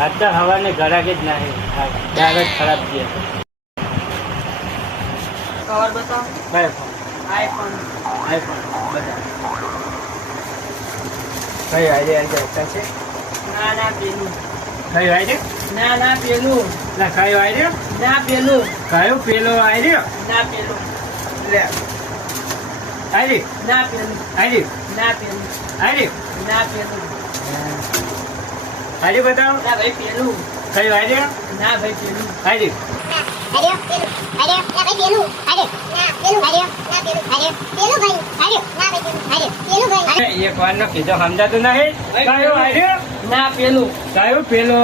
આજ તો હવાને ઘરાકે જ નહીં ડાયરેક્ટ ખરાબ છે કવર બતાવો કયો ફોન આઈફોન બધા કયો આઈડિયા છે ના ના પેલું કયો આઈડિયા ના ના પેલું ના કયો આઈડિયો ના પેલું કયો પેલો આઈડિયો ના પેલું લે આઈડી ના પેલું આઈડી ના પેલું આઈડી ના પેલું આઈડી બતાવો ના ભાઈ પેલું કયો આઈડિયો ના ભાઈ પેલું આઈડી એક વાર નો કીધો સમજાતું નહીં કયો આઈડિયો ના પેલું કયો પેલો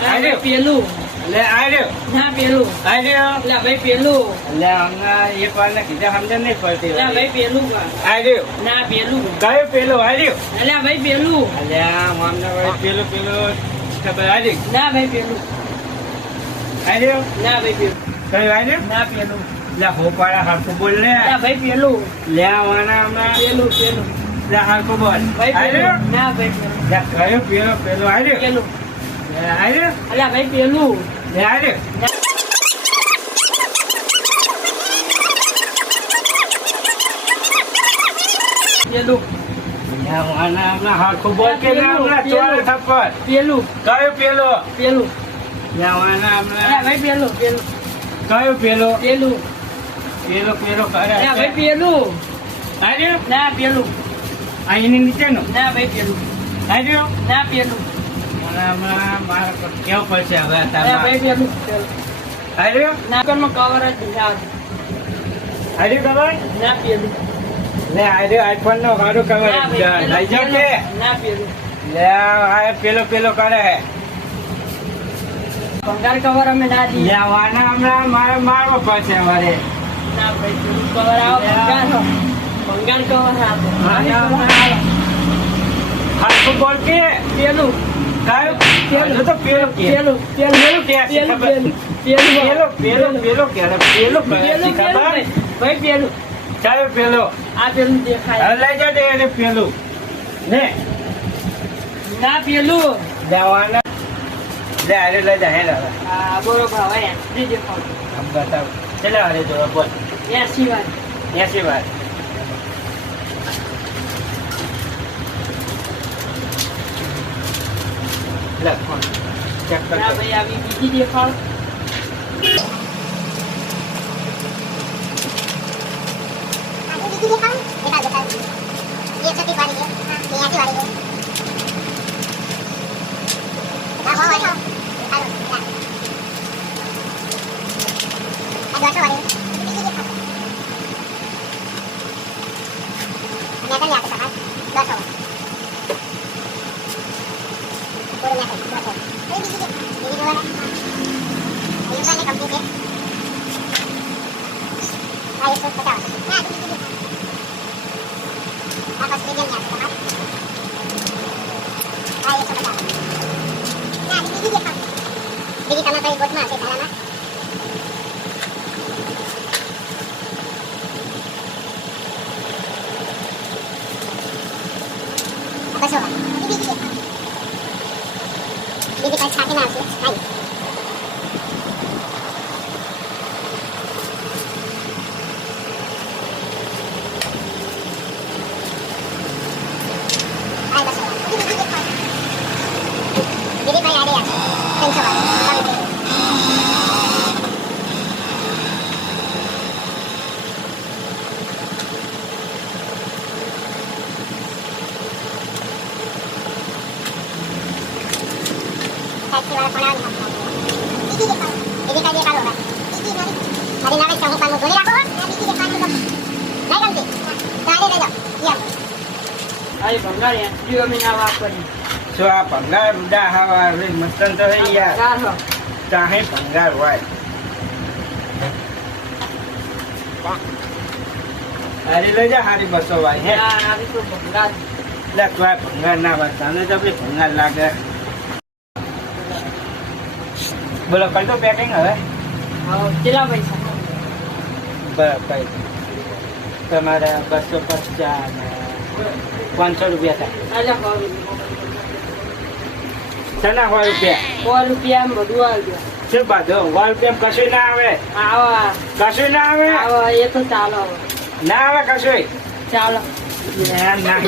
ભાઈ પેલું લે આઈડિયો ના પેલું આઈડિયો લા ભાઈ પેલું લે હમણાં એક વાર ને કીધા સમજણ નહીં પડતી લા ભાઈ પેલું આઈડિયો ના પેલું કયો પેલો આઈડિયો લા ભાઈ પેલું અલ્યા મામને ભાઈ પેલો ખબર આઈડી ના ભાઈ પેલું આઈડિયો ના ભાઈ પેલું કયો આઈડિયો ના પેલું લે હો પાડા હરખું બોલ ને ના ભાઈ પેલું લે વાના હમણાં પેલું પેલું લે હરખું બોલ ભાઈ આઈડિયો પેલું ના ભાઈ પેલું લે કયો પેલો આઈડિયો પેલું લે આઈડિયો અલ્યા ભાઈ પેલું લે આઈડિયો પેલું લે વાના હમણાં હરખું બોલ કે લે હમણાં ચોરે થપ્પડ પેલું કયો પેલો પેલું લે વાના અલ્યા હમણાં ભાઈ પેલું પેલું કયો પેલો પેલું પેલો કરે અલ્યા ભાઈ પેલું આઈડિયો ના પેલું અહીંની નીચેનો ના ભાઈ પેલું આઈડિયો ના પેલું હમણાં મારે કેવું પડશે હવે અલ્યા ભાઈ પેલું આઈડિયો ના કરમાં કવર જ ના આઈડિયો કવર ના પેલું લે આઈડિયો આઈફોન નો સારું કવર ના ભાઈ લઈ જાવ કે ના પેલું લે આ પેલો કરે ભંગાર કવર અમે ના દઈએ લે વાના હમણાં મારે મારવો પડશે મારે ના ભાઈ પેલું કવર આવો ભંગાર કવર આપો હરખું બોલ કે પેલું કયું પેલું તો પેલો કે પેલું પેલું કે છે ખબર પેલો કે ખબર ભાઈ પેલું કયો પેલો આ પેલું દેખાય હવે લઈ જાવ એને પેલું ને ના પેલું જવાના લે અરે લઈ જા હેલો હા બરોબર હવે એન્ટ્રી દેખાવ આમ બતાવ ચલે અરે જો બોલ 80 વાર 80 વાર લે ફોન ચેક કર ના ભાઈ આવી બીજી દેખાવ ભંગાર એન્ટ્રી અમે ના વાપરી શું આ ભંગાર ઉડા હવા મસ્તન તો હે યાર ભંગાર ચાહે ભંગાર હોય હારી લઈ જા હારી 200 વાય હે આવી તો ભંગાર લે તું આ ભંગાર ના વાત તને તો બી ભંગાર લાગે બોલો કઈ તો પેકિંગ હવે કેટલા પૈસા બરાબર તમારે 250 500 રૂપિયા થાય અલ્યા શેના 100 રૂપિયા? 100 રૂપિયા બધું આવજો. શું બધું? 100 રૂપિયા કશું ના આવે. આવો કશું ના આવે. આવો એ તો ચાલો હવે. ના આવે કશું. ચાલો ના